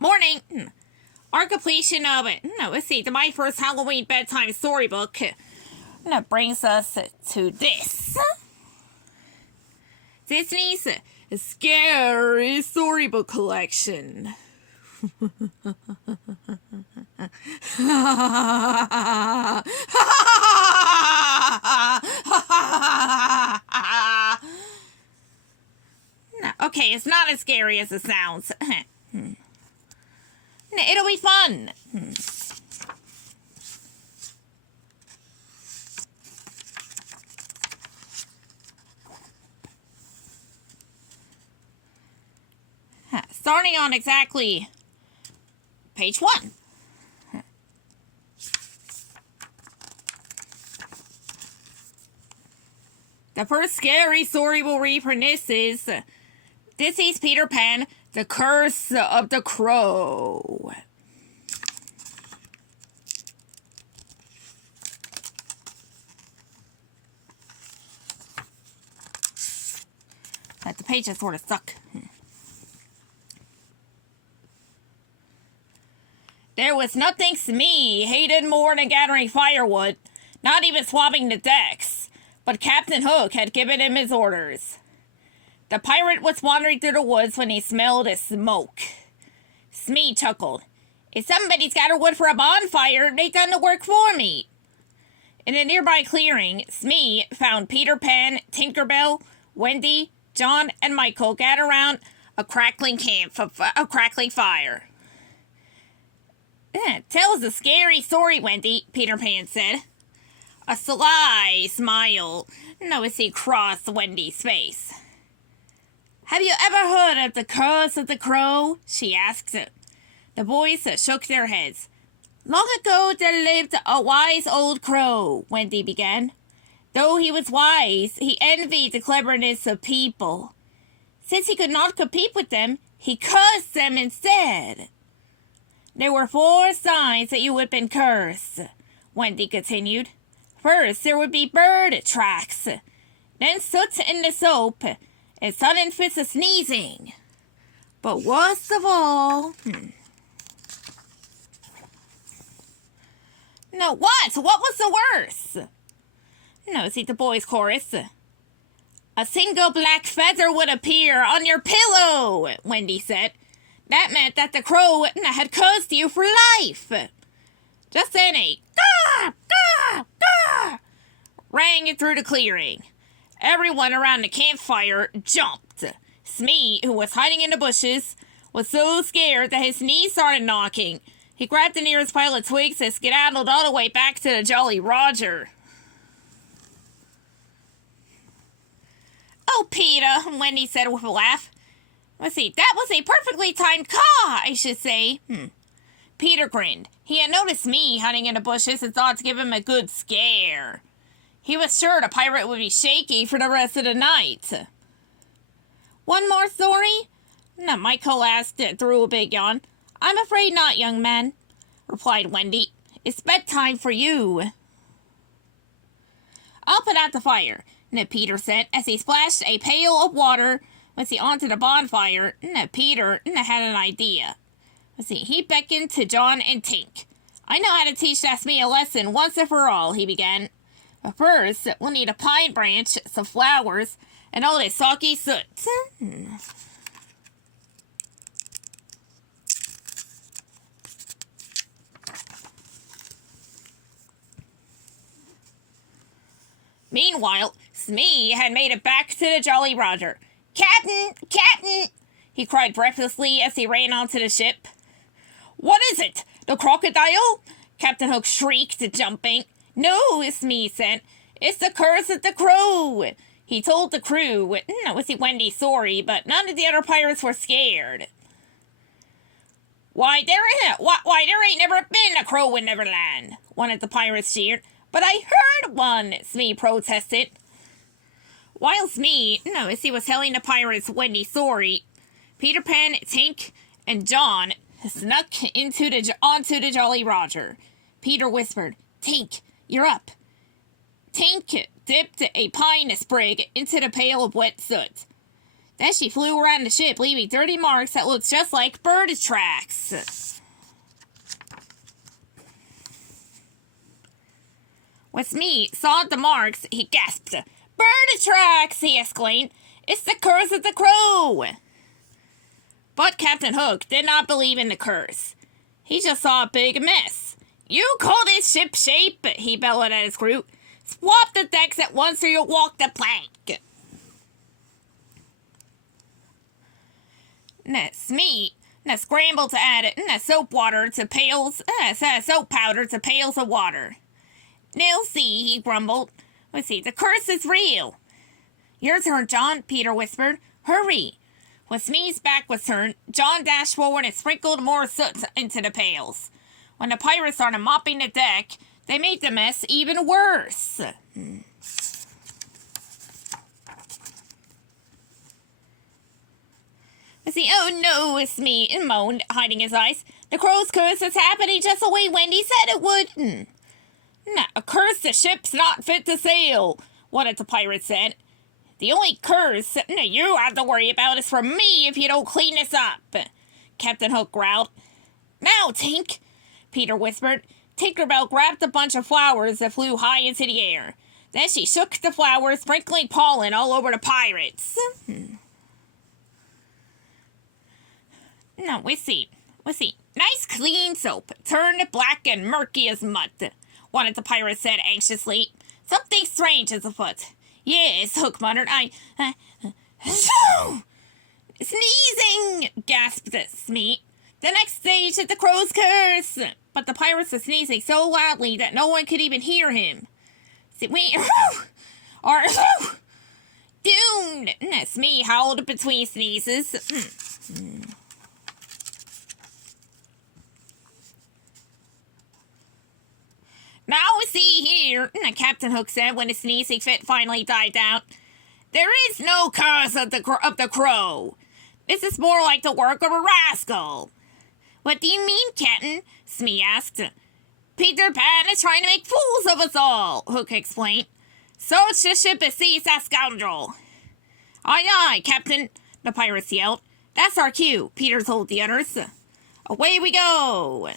Morning. Our completion of it. Let's see. To my first Halloween bedtime storybook. That brings us to this. Disney's Scary Storybook Collection. Okay, it's not as scary as it sounds. It'll be fun. Starting on exactly page 1. The first scary story we'll read from this is Disney's Peter Pan, The Curse of the Crow. The pages sort of suck. There was nothing Smee hated more than gathering firewood, not even swabbing the decks, but Captain Hook had given him his orders. The pirate was wandering through the woods when he smelled a smoke. Smee chuckled. If somebody's gathered wood for a bonfire, they've done the work for me. In a nearby clearing, Smee found Peter Pan, Tinkerbell, Wendy, John, and Michael gathered around a crackling fire. Tell us a scary story, Wendy, Peter Pan said. A sly smile noticed crossed Wendy's face. Have you ever heard of the curse of the crow? She asked. The boys shook their heads. Long ago there lived a wise old crow, Wendy began. Though he was wise, he envied the cleverness of people. Since he could not compete with them, he cursed them instead. There were 4 signs that you would have been cursed, Wendy continued. First, there would be bird tracks, then soot in the soap, and sudden fits of sneezing. But worst of all... No, what? What was the worst? No, see, the boys chorus. A single black feather would appear on your pillow, Wendy said. That meant that the crow had cursed you for life. Just then a gah, gah, gah rang through the clearing. Everyone around the campfire jumped. Smee, who was hiding in the bushes, was so scared that his knees started knocking. He grabbed the nearest pile of twigs and skedaddled all the way back to the Jolly Roger. Oh, Peter, Wendy said with a laugh. Let's see, that was a perfectly timed caw, I should say. Peter grinned. He had noticed me hiding in the bushes and thought to give him a good scare. He was sure the pirate would be shaky for the rest of the night. One more story? No, Michael asked through a big yawn. I'm afraid not, young man, replied Wendy. It's bedtime for you. I'll put out the fire, Peter said as he splashed a pail of water onto the bonfire. Peter had an idea. He beckoned to John and Tink. I know how to teach that Smee a lesson once and for all, he began. But first, we'll need a pine branch, some flowers, and all this soggy soot. Meanwhile, Smee had made it back to the Jolly Roger. Captain! Captain! He cried breathlessly as he ran onto the ship. What is it? The crocodile? Captain Hook shrieked, jumping. No, Smee said. It's the curse of the crow. He told the crew. Wendy sorry, but none of the other pirates were scared. Why, there ain't never been a crow in Neverland, one of the pirates jeered. But I heard one, Smee protested. While Smee, he was telling the pirates Wendy sorry, Peter Pan, Tink, and John snuck onto the Jolly Roger. Peter whispered, Tink, you're up. Tink dipped a pine sprig into the pail of wet soot. Then she flew around the ship, leaving dirty marks that looked just like bird tracks. When Smee saw the marks, he gasped. "Bird tracks!" he exclaimed. "It's the curse of the crow!" But Captain Hook did not believe in the curse. He just saw a big mess. "You call this ship shape?" he bellowed at his crew. "Swap the decks at once or you'll walk the plank." Smee scrambled to add soap powder to pails of water. "Now see," he grumbled. "Let's see, the curse is real." "Your turn, John," Peter whispered. "Hurry." When Smee's back was turned, John dashed forward and sprinkled more soot into the pails. When the pirates started mopping the deck, they made the mess even worse. "Oh no," Smee moaned, hiding his eyes. "The crow's curse is happening just the way Wendy said it would." "A curse the ship's not fit to sail," one of the pirates said. "The only curse you have to worry about is from me if you don't clean this up," Captain Hook growled. "Now, Tink," Peter whispered. Tinkerbell grabbed a bunch of flowers that flew high into the air. Then she shook the flowers, sprinkling pollen all over the pirates. "No, we see. Nice clean soap, turned black and murky as mud," one of the pirates said anxiously. "Something strange is afoot." "Yes," Hook muttered. Sneezing!" gasped Smee. "The next stage is the crow's curse." But the pirates were sneezing so loudly that no one could even hear him. "We are doomed," Smee howled between sneezes. "Now see here," Captain Hook said when the sneezing fit finally died down. "There is no curse of the crow. This is more like the work of a rascal." "What do you mean, Captain?" Smee asked. "Peter Pan is trying to make fools of us all," Hook explained. "Search the ship and seize that scoundrel." "Aye, aye, Captain," the pirates yelled. "That's our cue," Peter told the others. "Away we go."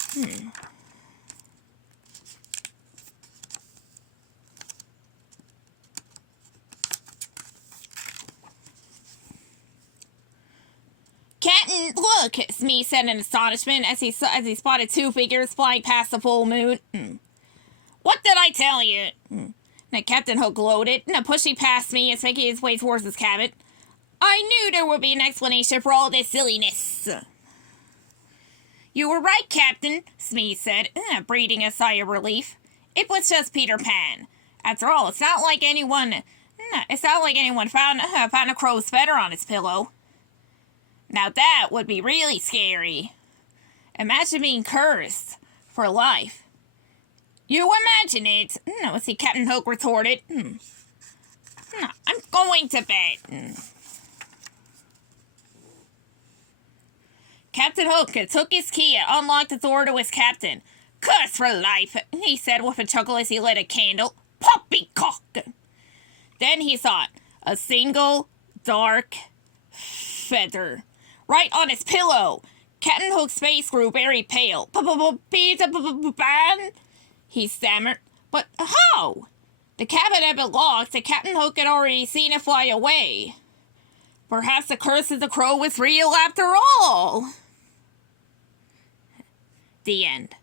"Captain, look!" Smee said in astonishment as he spotted two figures flying past the full moon. "What did I tell you?" Captain Hook gloated, pushing past Smee and making his way towards his cabin. "I knew there would be an explanation for all this silliness." "You were right, Captain," Smee said, breathing a sigh of relief. "It was just Peter Pan. After all, it's not like anyone found a crow's feather on his pillow. Now that would be really scary. Imagine being cursed for life." "You imagine it," Captain Hook retorted. "I'm going to bed." Captain Hook took his key and unlocked the door to his captain. "Curse for life," he said with a chuckle as he lit a candle. "Poppycock!" Then he thought, a single dark feather right on his pillow. Captain Hook's face grew very pale. "Peter Pan," he stammered. "But how?" The cabin had been locked, and Captain Hook had already seen it fly away. Perhaps the curse of the crow was real after all. The end.